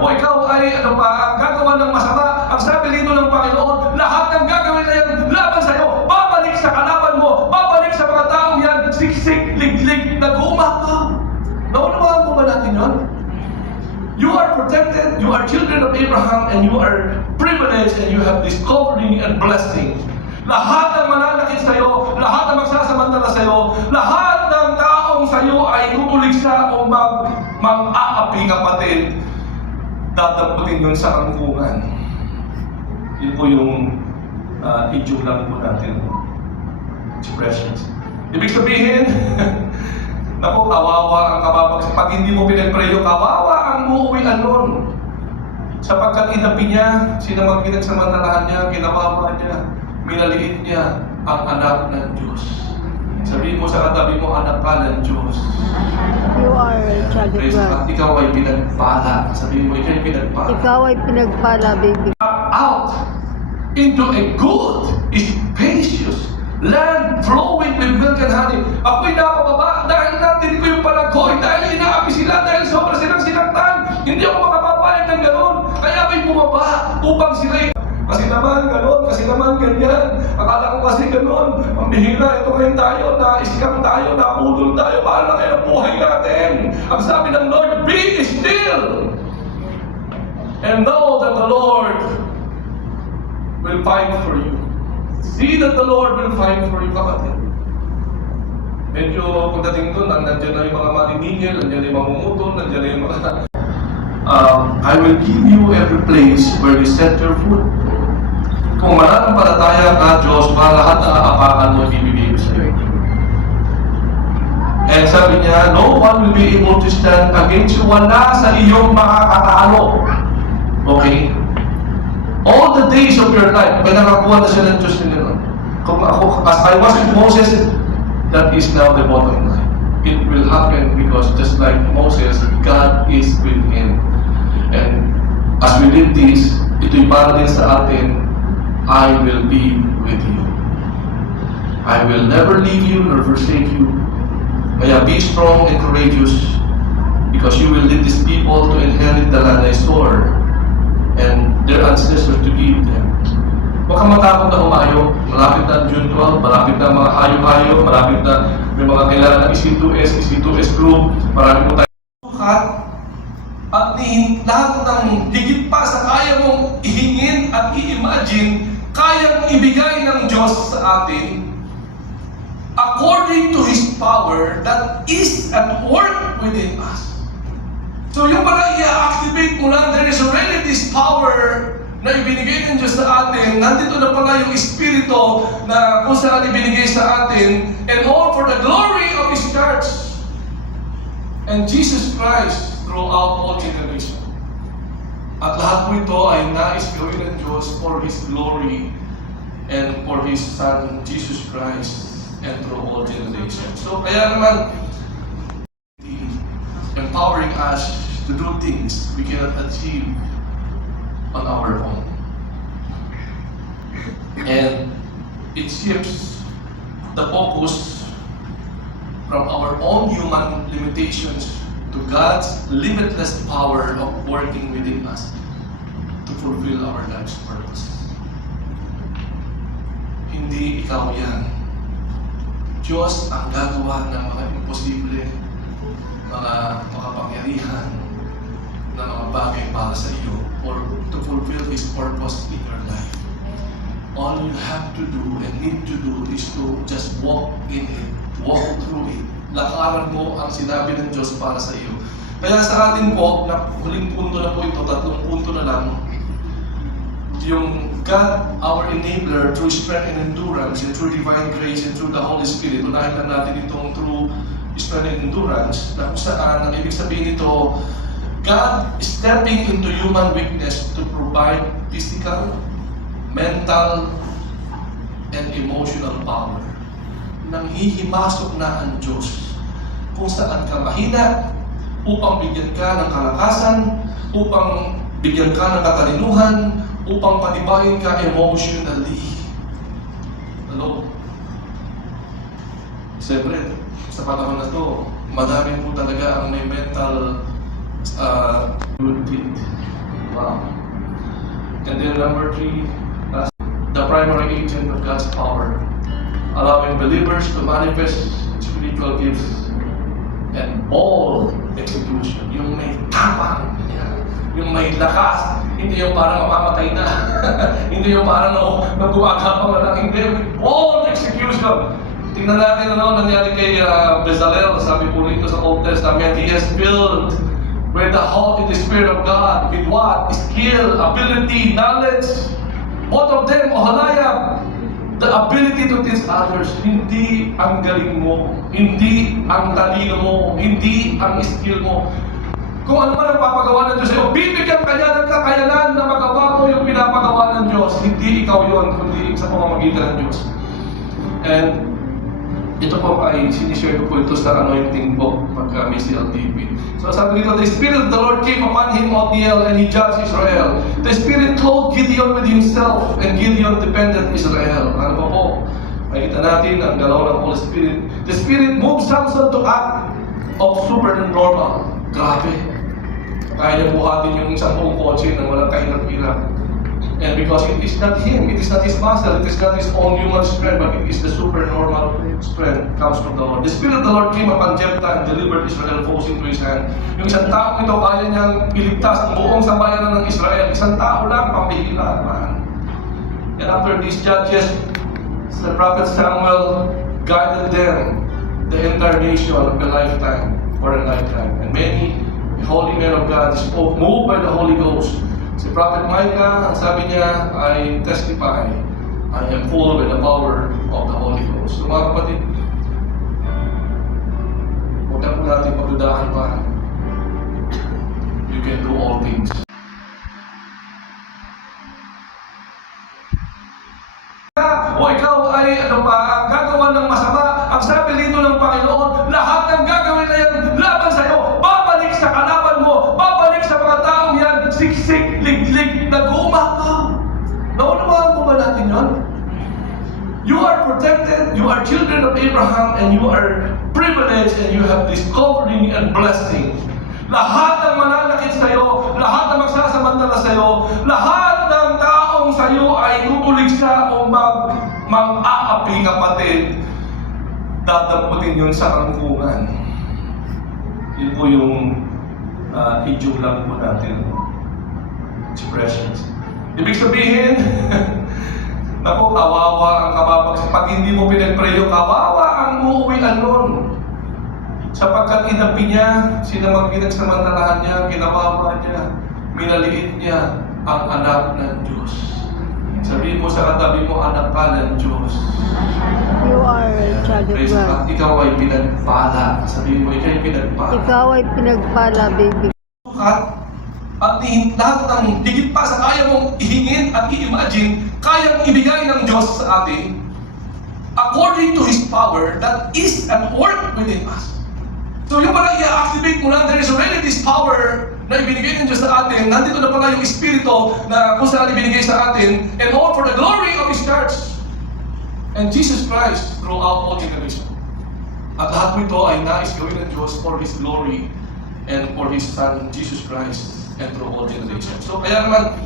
o ikaw ay gagawa ng masama, ang sabi dito ng Panginoon, lahat ng gagawin na yan laban sa'yo, babalik sa kalaban mo, babalik sa mga taong yan, siksik, liglig, nag-uumakaw. Naunawaan mo ba natin yun? You are protected, you are children of Abraham, and you are privileged, and you have this covering and blessing. Lahat ng mananakit sa'yo, lahat ng magsasamantala sa'yo, lahat ng taong sa'yo ay tutulig sa o mang-aapi kapatid, dadamputin yun sa angkungan. Yun po yung idiom lang po natin. Expressions. Ibig sabihin, naku, kawawa ang kababagsak. Pag hindi mo pinagpreyo, kawawa ang uuwian nun. Sapagkat inapi niya, sinamang pinagsamantalahan niya, kinawawa niya, minaliit niya ang anak ng Diyos. Sabihin mo sa katabi mo, anak ka ng Diyos. You are a child of God. Ikaw ay pinagpala. Sabihin mo, ikaw ay pinagpala. Ikaw ay pinagpala, baby. Out into a good, spacious land flowing with milk and honey. Ako'y napababa dahil natin ko yung palaghoy, dahil inaapi sila, dahil sobra silang sinaktan. Hindi ako makapapayag ng gano'n. Kaya ako'y bumaba upang sila'y kasi naman gano'n, kasi naman ganyan. Akala ko kasi gano'n. Ang bihira, ito ngayon tayo, na-scam tayo, na-udol tayo. Paano na kayo ang buhay natin? Ang sabi ng Lord, be still and know that the Lord will fight for you. See that the Lord will fight for you, kapatid. Medyo pagdating doon, nandiyan na yung mga maniningil, nandiyan na yung mamumutol, nandiyan na yung mga... I will give you every place where you set your foot. Kung mananampalataya ka, Diyos, lahat na aapakan mo, ibibigay sa iyo. And sabi niya, no one will be able to stand against you. Wala sa iyong makakatalo. Okay? All the days of your life, may nakakuha na siya ng Diyos nila. Kung ako, as I was with Moses, that is now the bottom line. It will happen because just like Moses, God is with him. And as we did this, ito'y para din sa atin, I will be with you. I will never leave you nor forsake you. Kaya be strong and courageous because you will lead these people to inherit the land I swore and their ancestors to give them. Huwag kang matakot na humayo. Malapit na June 12, malapit na mga hayo-hayo, malapit na may mga kailangan ng EC2S, EC2S group, marami mo tayo sukat at lahat ng higit pa sa kaya mong ihingin at i-imagine, kayang ibigay ng Diyos sa atin according to His power that is at work within us. So yung pala i-activate mo lang, there is already this power na ibinigay ng Diyos sa atin. Nandito na pala yung Espiritu na kung saan ibinigay sa atin, and all for the glory of His church and Jesus Christ throughout all generations. At lahat po ito ay nais gawin ng Diyos for His glory and for His Son, Jesus Christ, and through all generations. So kaya naman, empowering us to do things we cannot achieve on our own. And it shifts the focus from our own human limitations to God's limitless power of working within us to fulfill our life's purpose. Hindi ikaw yan. Diyos ang gagawa ng mga imposible, mga makapangyarihan, na mga bagay para sa iyo or to fulfill His purpose in your life. All you have to do and need to do is to just walk in it, walk through it. Lakaran mo ang sinabi ng Diyos para sa iyo. Kaya sa atin po, huling punto na po ito, 3 punto na lang, yung God, our enabler, through strength and endurance, and through divine grace, and through the Holy Spirit. Unahin lang natin itong through strength and endurance, na kung saan, ang ibig sabihin nito, God stepping into human weakness to provide physical, mental, and emotional power. Nang hihimasok na ang Diyos kung saan ka mahina, upang bigyan ka ng kalakasan, upang bigyan ka ng katalinuhan, upang patibayin ka emotionally. Hello? Siyempre, sa panahon na to, madami po talaga ang may mental about. And then number 3, the primary agent of God's power, allowing believers to manifest spiritual gifts and bold execution. Yung may tapang, yung may lakas, hindi yung parang mamamatay na, hindi yung parang nagumagapang na lang, hindi, with bold execution. Tingnan natin ano nangyari kay Bezalel, sabi po rito sa Old Testament, he has filled with the Holy Spirit of God, with what? Skill, ability, knowledge. Both of them, Oholiab, the ability to teach others, hindi ang galing mo, hindi ang talino mo, hindi ang skill mo. Kung ano man ang papagawa ng Diyos sa'yo, bibigyan ka niya ng kakayanan na magawa mo yung pinapagawa ng Diyos. Hindi ikaw yon, kundi sa pamamagitan ng Diyos. And ito po ay sinishare ko po ito sa anointing po pagka may CLTV. So sabi dito, the Spirit of the Lord came upon him, Othniel, and he judged Israel. The Spirit clothed Gideon with himself, and Gideon defended Israel. Ano pa po? Makikita natin ang galaw ng Holy Spirit. The Spirit moved Samson to act of supernormal. Grabe. Kaya niya buhatin yung isang buong kotse nang walang kahirap-hirap. And because it is not him, it is not his muscle, it is not his own human strength, but it is the supernormal strength comes from the Lord. The Spirit of the Lord came upon Jephthah and delivered Israel foes into his hand. Yung isang tao ito, kaya niyang iligtas ang buong sambayanan ng Israel. Isang tao lang, pambihira naman. And after these judges, the prophet Samuel guided them, the entire nation of the lifetime, for a lifetime. And many holy men of God spoke, moved by the Holy Ghost. Si Prophet Micah, ang sabi niya, I testify, I am full with the power of the Holy Ghost. So mga kapatid, huwag na po natin pagdudahan pa. You can do all things. O ikaw ay gagawa ng masama, ang sabi dito ng Panginoon, lahat ng gagawin na yan laban sa'yo, babalik sa kalaban mo, babalik sa mga taong yan, siksik, liglig, nag-uumakaw. Naunawaan mo ba natin yun? You are protected, you are children of Abraham, and you are privileged, and you have this covering and blessing. Lahat ng mananakit sa'yo, lahat ng magsasamantala sa'yo, lahat ng taong sa'yo ay tutulig siya o mang-aapi kapatid, dadamputin yun sa kangkungan. Yun po yung idiom lang po natin. Expressions. Ibig sabihin, naku, kawawa ang kababagsak. Pag hindi mo pinagpreyo, kawawa ang uuwian nun. Sapagkat inapi niya, sinamang pinagsamantalahan niya, kinawawa niya, minaliit niya ang anak ng Diyos. Sabihin mo sa katabi mo, anak ka ng Diyos. You are a child of Praise God. God. Ikaw ay pinagpala. Sabihin mo, ikaw ay pinagpala. Ikaw ay pinagpala, baby. At lahat ng higit pa sa kaya mong ihingin at i-imagine, kayang ibigay ng Diyos sa atin according to His power that is at work within us. So yung pala i-activate mo na, there is already this power na ibinigay ng Diyos sa atin. Nandito na pala yung Espiritu na kung saan ibinigay sa atin, and all for the glory of His church and Jesus Christ throughout all generations. At lahat mo ito ay nais gawin ng Diyos for His glory and for His Son, Jesus Christ, and through all generations. So kaya naman,